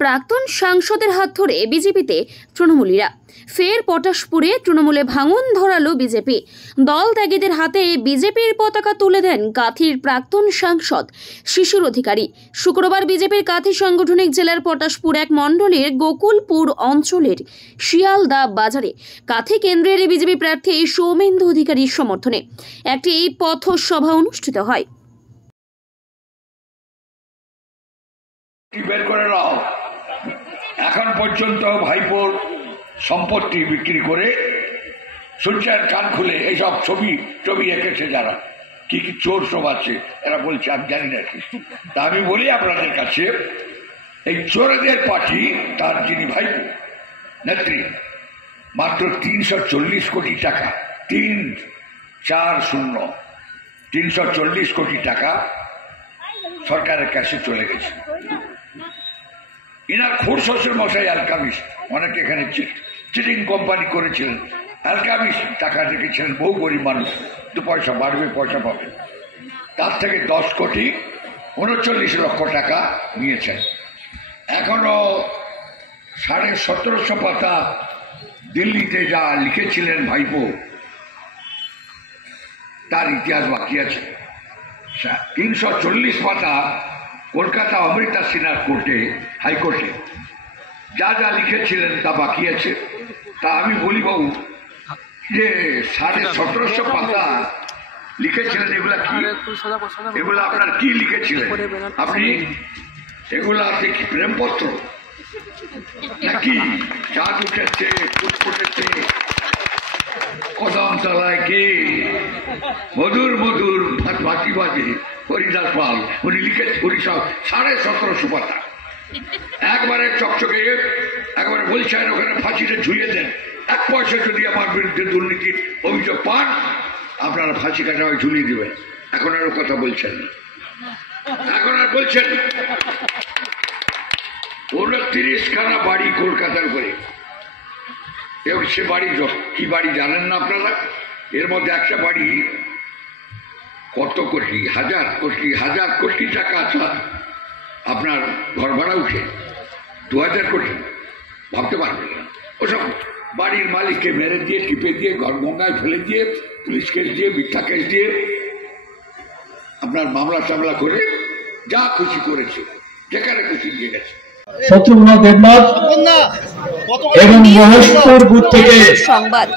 প্রাক্তন সাংসদের হাত ধরে বিজেপিতে তৃণমূলীরা ফের পটাশপুরে তৃণমূলে ভাঙন ধরালো বিজেপি। দল ত্যাগীদের হাতে বিজেপির পতাকা তুলে দেন কাঁথির প্রাক্তন সাংসদ শিশির অধিকারী। শুক্রবার বিজেপির কাঁথি সাংগঠনিক জেলার পটাশপুর এক মণ্ডলের গোকুলপুর অঞ্চলের শিয়ালদা বাজারে কাঁথি কেন্দ্রের বিজেপি প্রার্থী সৌমেন্দু অধিকারীর সমর্থনে একটি পথসভা অনুষ্ঠিত হয়। বের করে নাও। এখন পর্যন্ত ভাইপোর সম্পত্তি বিক্রি করে সূর্যের কান খুলে এইসব ছবি এঁকেছে যারা, কি কি চোর সব আছে এরা বলছে আমি জানি না। তা আমি বলি আপনাদের কাছে, এই চোরদের পার্টি তার যিনি ভাইপো নেত্রী মাত্র 340 কোটি টাকা, 340 কোটি টাকা সরকারের কাছে চলে গেছে। ইনার খুর শ্বশুর মশাই অ্যালকামিস, অনেকে এখানে চিটিং কোম্পানি করেছিলেন, অ্যালকামিস টাকা রেখেছিলেন, বহু গরিব মানুষ, তো পয়সা বাড়বে, পয়সা পাবে। তার থেকে 10 কোটি 39 লক্ষ টাকা নিয়েছেন। এখনো 1750 পাতা দিল্লিতে যা লিখেছিলেন ভাইপো, তার ইতিহাস বাকি আছে। 340 পাতা কলকাতা অমৃতা সিনহার কোর্টে, হাইকোর্টে যা যা লিখেছিলেন তা বাকি আছে। তা আমি বলি বাবু যে 1750 পাতা লিখেছিলেন, এগুলা কি? এগুলা আপনার কি লিখেছিলেন আপনি? এগুলা আপনি কি প্রেমপত্র নাকি চাঁদ উঠেছে, ফুট ফুটেছে, কদম তলায় কে মধুর মধুর ভাতি বাজে হরিদাস পাল, উনি লিখেছে, উনি সব 1750 পাতা একবারে চকচকে একবারে বলছেন ওখানে ফাঁসিটা ঝুলিয়ে দেন। 1 পয়সা যদি আমার বিরুদ্ধে দুর্নীতির অভিযোগ পান, আপনারা ফাঁসি কাটা ঝুলিয়ে দেবেন। এখন আরো কথা বলছেন না, এখন আর বলছেন 29খানা বাড়ি কলকাতার করে। এবং সে বাড়ি কি বাড়ি জানেন না আপনারা? এর মধ্যে একটা বাড়ি কত কোটি, হাজার কোটি টাকা আপনার ঘর ভাড়া উঠে 2000 কোটি, ভাবতে পারবেন না। ওসব বাড়ির মালিককে মেরে দিয়ে, টিপে দিয়ে, ঘর গঙ্গায় ফেলে দিয়ে, পুলিশ কেস দিয়ে, মিথ্যা কেস দিয়ে, আপনার মামলা টামলা করে যা খুশি করেছে, যেখানে খুশি দিয়ে গেছে। শত্রুঘ্ন দেবনাথ এবং মহেশপুর বুথ থেকে সংবাদ।